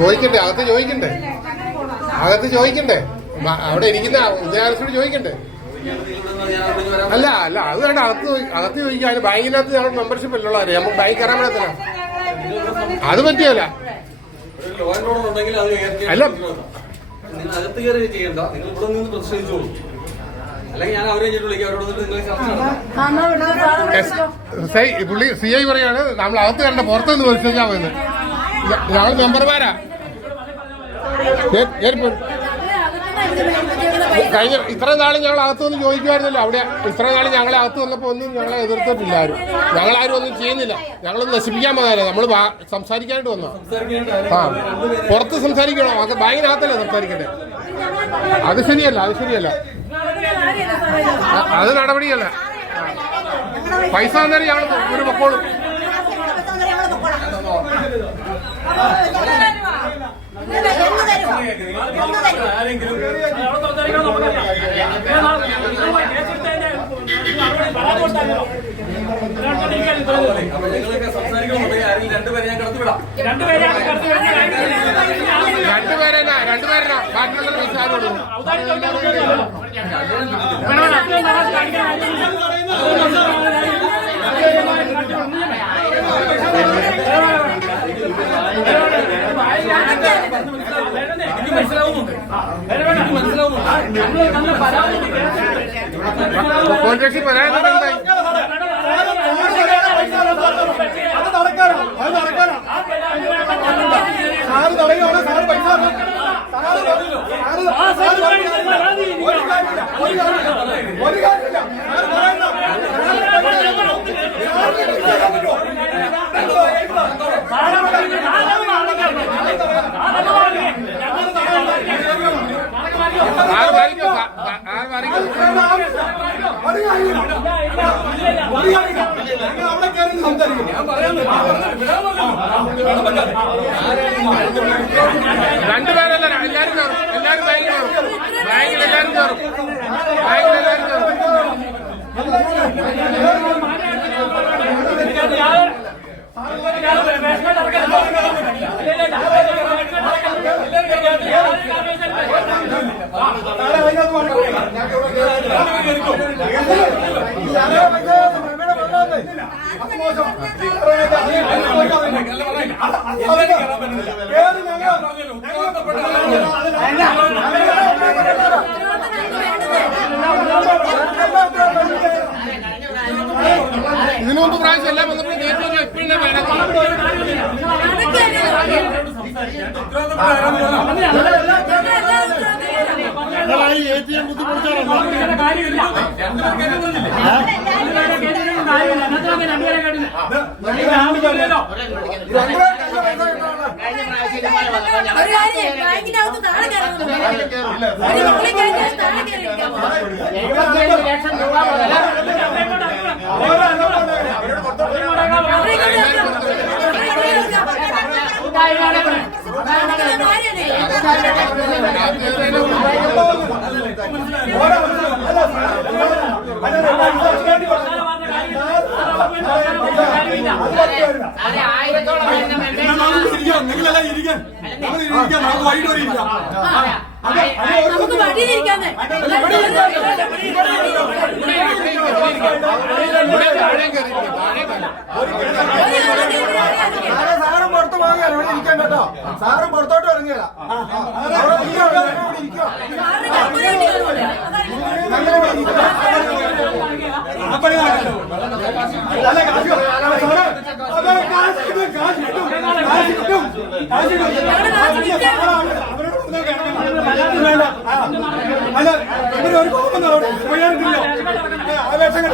ചോദിക്കണ്ടേ? അകത്ത് ചോദിക്കണ്ടേ? അകത്ത് ചോദിക്കണ്ടേ? അവിടെ ഇരിക്കുന്ന ഉദ്യോഗസ്ഥരോട് ചോദിക്കണ്ടേ? അല്ല അല്ല അത് വേണ്ട. അകത്ത് അകത്ത് ചോദിക്കാം. അതിന് ബാങ്കിനകത്ത് ഞങ്ങൾ മെമ്പർഷിപ്പ് അല്ലുള്ളവരെ നമുക്ക് ബാങ്ക് കയറാൻ പറ്റത്തില്ല. അത് പറ്റിയല്ല. അല്ല. നിങ്ങൾ അകത്ത് കയറി ചെയ്യണ്ട. നിങ്ങൾ ഇവിടെ നിന്ന് പ്രതിഷേധിച്ചോളൂ. പുള്ളി സി ഐ പറയാണ്. നമ്മൾ അകത്ത് കണ്ട പുറത്തുനിന്ന് പരിശോധിച്ചാൽ മതി. ഞങ്ങൾ മെമ്പർമാരാ. കഴിഞ്ഞ ഇത്രയും നാളും ഞങ്ങൾ അകത്ത് വന്ന് ചോദിക്കുമായിരുന്നല്ലോ. അവിടെ ഇത്രയും നാളും ഞങ്ങളെ അകത്ത് വന്നപ്പോൾ ഒന്നും ഞങ്ങളെ എതിർത്തിട്ടില്ല ആരും. ഞങ്ങളാരും ഒന്നും ചെയ്യുന്നില്ല. ഞങ്ങളൊന്നും നശിപ്പിക്കാൻ പോകാനല്ല നമ്മൾ സംസാരിക്കാനായിട്ട് വന്നോ ആ പുറത്ത് സംസാരിക്കണോ? അത് ബാങ്കിനകത്തല്ലേ സംസാരിക്കണ്ടേ? അത് ശരിയല്ല അത് ശരിയല്ല. അത് നടപടിയല്ല. പൈസ അന്നേരം ഞങ്ങൾ ഒരു പൊക്കോളും. ആരെങ്കിലും നിങ്ങളൊക്കെ സംസാരിക്കണമെന്നുണ്ടെങ്കിൽ ആരെങ്കിലും രണ്ടുപേരെ ഞാൻ കടത്തിവിടാം രണ്ടുപേരെന്നാ രണ്ടുപേരെന്നാ ബാക്കിയുള്ള പൈസ ആരും കൊടുക്കും നടക്കാനാ സാറ് തടയുവാണ്. സാറ് പൈസ. Sir sir. ഒരു കാര്യമില്ല. ഒരു കാര്യമില്ല ഒരു കാര്യമില്ല സാറ് പറയുന്ന സാറ് പൈസ തരണം. സാറിന് പൈസ തരാൻ പറ്റുമോ? എന്തോ, എന്തോ. ആറ് മാറിക്കോ ആറ് മാറിക്കോ ഒരു കാര്യമില്ല. ഒരു കാര്യമില്ല. ഞങ്ങൾ അവിടെ കയറി സംസാരിക്കും ഞാൻ പറയാൻ രണ്ടുപേരല്ല എല്ലാരും കയറും എല്ലാരും ബാങ്കിൽ കയറും ബാങ്കിൽ എല്ലാരും കയറും ബാങ്കിൽ എല്ലാരും കയറും സാറേ അതിനകത്ത് വേണ്ട. സാറേ പൈസ ഇവിടെ കൊണ്ടുവന്നേ. അത് മോശം. ഏത് ഞങ്ങൾ ഇതിനു മുമ്പ് പ്രാവശ്യം എല്ലാം വന്നപ്പോൾ നേരത്തെ എപ്പോഴും വേണം ഒരു കാര്യം ബാങ്കിനകത്ത് താഴെ കയറുന്നു ഒരു മക്കളെ കഴിഞ്ഞാൽ താഴെ കയറിയിരിക്കാമോ നിങ്ങളെല്ലാം ഇരിക്കാൻ നമ്മൾ ഇരിക്കാൻ നമുക്ക് വൈകിട്ട് വരെ ഇരിക്കാം നമുക്ക് താഴെ കയറി സാറേ പുറത്ത് പോകാൻ ഇവിടെ ഇരിക്കാൻ കേട്ടോ സാറും പുറത്തോട്ട് ഇറങ്ങിയതാ അവിടെ ഇരിക്കാം, ഇവിടെ ഇരിക്കാം. ഞങ്ങൾ ഇവിടെ ഇരിക്കാം. അപ്പഴേ നടക്കൂ. അല്ല, കാശ് കിട്ടും. സാറേ, അതെ, കാശ് കിട്ടും, കാശ് കിട്ടും, കാശ് കിട്ടും, കാശ് കിട്ടും. സാറാണ് അവരോട് പറഞ്ഞാൽ കേൾക്കണം. വേണ്ട. ആ. അല്ല, ഇവർ ഒരു കോപം ഉപയോഗിക്കില്ല ആവേശങ്ങൾ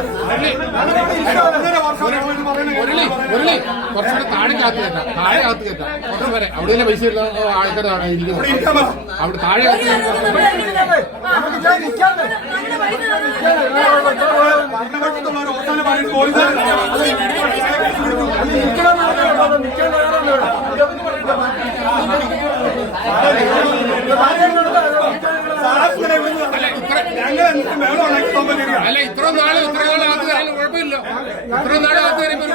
വർഷം പറയുന്നത് കുറച്ചുകൂടെ താഴെ കാത്തു കയറ്റാം താഴെ കാത്തു കയറ്റാം കുറച്ച് വരെ അവിടെ തന്നെ പൈസ ഉള്ള ആൾക്കാരാണ് ഇരിക്കുന്നത്. അവിടെ താഴെ കാത്ത് നമുക്ക് ഞാൻ ഇരിക്കാതെ. മരണപ്പെട്ടിട്ടുള്ളവർ അവസാനം പറയുന്നത് പോലീസുകാർ അത് അത് നിൽക്കണം എന്നാണ് അത് നിൽക്കാൻ തയ്യാറല്ല ഇവിടെ. സാറിനെ വിളിച്ച് ഞങ്ങൾ എന്തെങ്കിലും വേണം ഉണ്ടെങ്കിൽ സംഭവം ശരിയാണ്. അല്ല ഇത്ര നാൾ ഇത്ര നാൾ കാത്ത് കയറിയാലും കുഴപ്പമില്ല ഇത്ര നാൾ കാത്ത് കയറിയപ്പോൾ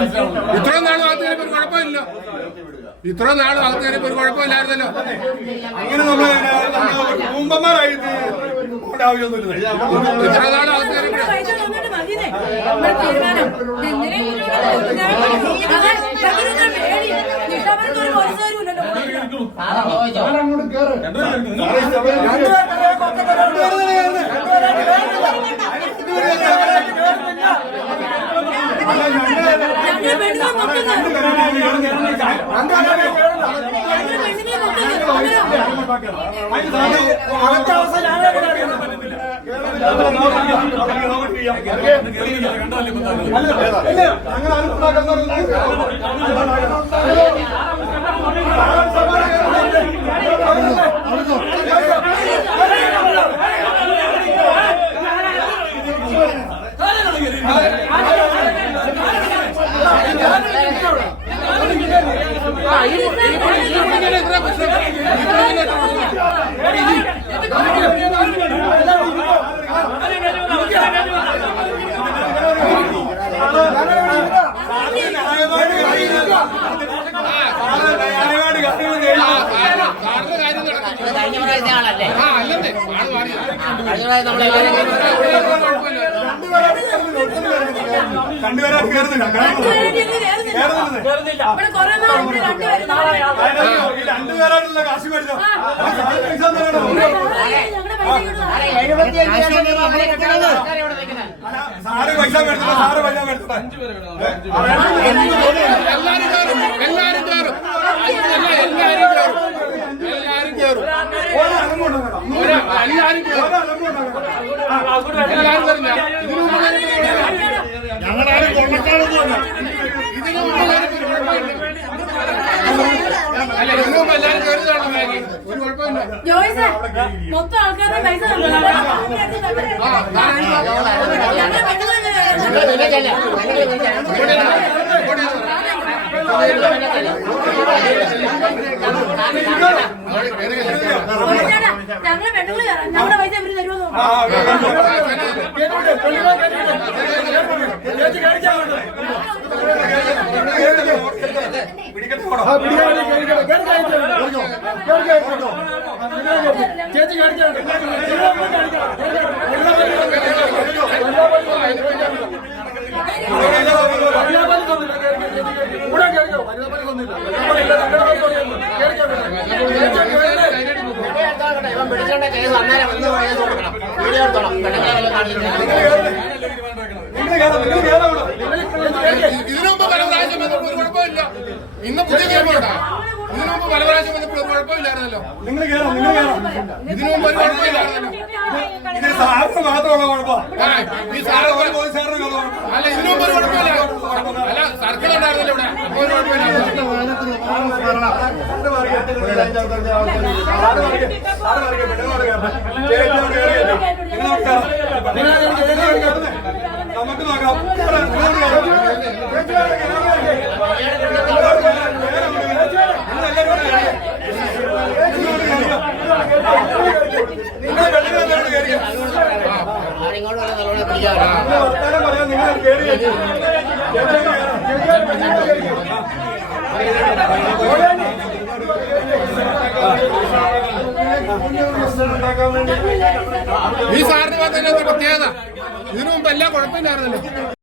ഒരു നാളും നിങ്ങളവിടെ നിൽക്കും. ഇത്ര കുഴപ്പമില്ല. ഇത്രയും ഒരു നാൾ അകത്ത് കയറിയപ്പോ ഒരു കുഴപ്പമില്ലായിരുന്നല്ലോ. അങ്ങനെ നമ്മൾ മുമ്പന്മാരായി ആവശ്യമൊന്നുമില്ല. ഇത്ര നാൾ അകത്ത് ഇവിടെ കയറിയപ്പോഴേ പൈസ തന്നിട്ട് മതിയെന്നേ. നമ്മുടെ തീരുമാനം. എങ്ങനെയെങ്കിലും ഒരു അതെ, ചന്ദ്രന് പേടി. നിഷ്ഠാപരത്തിന് ഒരു പോലീസുകാരും ഇല്ലല്ലോ കൂടെ. ഞങ്ങൾ പെണ്ണുങ്ങൾ മൊത്തം ഞങ്ങൾ പെണ്ണുങ്ങൾ മൊത്തം അവസ്ഥ അവസ്ഥ ഞാനേ അല്ല അങ്ങനെ ആ, ഈ ഈ പണി- ഈ പണിക്കല്ലേ ഇത്ര പ്രശ്നം ഈ പണിക്കല്ലേ ഇത്ര പ്രശ്നം ആ, കാരണം- കാരണം കാര്യം നടക്കും. കഴിഞ്ഞ പ്രാവശ്യത്തെ ആളല്ലേ ആ അല്ലെന്നേ ആൾ മാറിയതാ. കഴിഞ്ഞ പ്രാവശ്യം നമ്മളെല്ലാവരും രണ്ടുപേരായിട്ട് കയറുന്നില്ല രണ്ടുപേരും കേറുന്നില്ല. ഇവിടെ കുറെ നാൾ ഇവിടെ രണ്ടുപേരും നാളെ ഈ രണ്ടുപേരായിട്ടുള്ള കാശ് മേടിച്ചോ പൈസ തരണം. ഞങ്ങളുടെ പൈസ ഇങ്ങോട്ട് താഴെ. എഴുപത്തിയഞ്ച് ലക്ഷം രൂപ അവരെ കെട്ടണം ആൾക്കാരെ ഇവിടെ നിൽക്കുന്നത് സാറ് പൈസ മേടിച്ചില്ല സാറ് പൈസ മേടിച്ചില്ല എല്ലാരും കയറും എല്ലാരും കയറും അല്ല എല്ലാരും കയറും എല്ലാരും കയറും ഒരു എല്ലാരും കയറും എല്ലാരും കയറും ഞാൻ- ഇതിനു മുമ്പ് ഞങ്ങളാരും കൊള്ളക്കാരൊന്നുമല്ല ഇതിനു മുമ്പ് കയറിയപ്പോ ഒരു കുഴപ്പമില്ല. അല്ല ഇതിനു മുമ്പ് എല്ലാരും കയറുന്നതാണോ ബാഗ് ഒരു കുഴപ്പമില്ല ജോയ്സേ, മൊത്തം ആൾക്കാരുടെ പൈസ തന്നില്ല. ഞങ്ങളുടെ പെണ്ണുങ്ങൾ കയറാം. ഞങ്ങളുടെ പൈസ ഇവർ തരുമോ ചേച്ചി തന്നില്ല ഇവിടെ കേൾക്കോ വനിതാപാലി തന്നില്ല ഇവൻ പിടിച്ചോണ്ട കേസ് അന്നേരം വന്ന് കേസ് കൊടുക്കണം വീഡിയോ എടുത്തോണം പെണ്ണുങ്ങളെ വല്ലതും കാണിച്ചിട്ടുണ്ടെങ്കിൽ നിങ്ങൾ കയറാം നിങ്ങൾ കയറാം ഇതിനു മുമ്പ് പല പ്രാവശ്യം വന്നപ്പോൾ ഒരു കുഴപ്പമില്ല ഇന്ന് പുതിയ നിയമമുണ്ടാ ഇതിനു മുമ്പ് പല പ്രാവശ്യം വന്നപ്പോൾ ഒരു കുഴപ്പമില്ലായിരുന്നല്ലോ നിങ്ങൾ കയറാം നിങ്ങൾ കയറാം ഇതിനു മുമ്പ് ഒരു കുഴപ്പമില്ലായിരുന്നല്ലോ ഇത് സാറിന് മാത്രമുള്ള കുഴപ്പം ആ, ഈ സാറ് ഒരു കഥ കുഴപ്പം അല്ല ഇതിനു മുമ്പ് ഒരു കുഴപ്പമില്ല അല്ല സർക്കിൾ ഉണ്ടായിരുന്നല്ലോ ഇവിടെ അപ്പൊ ഒരു കുഴപ്പമില്ല നമുക്ക് നോക്കാം ആരിങ്ങോട്ട് വന്ന് നല്ലോണം ഈ സാറിന് മാത്രമല്ല പ്രത്യേകത? ഇതിനു മുമ്പ് എല്ലാം കുഴപ്പമില്ലായിരുന്നല്ലോ.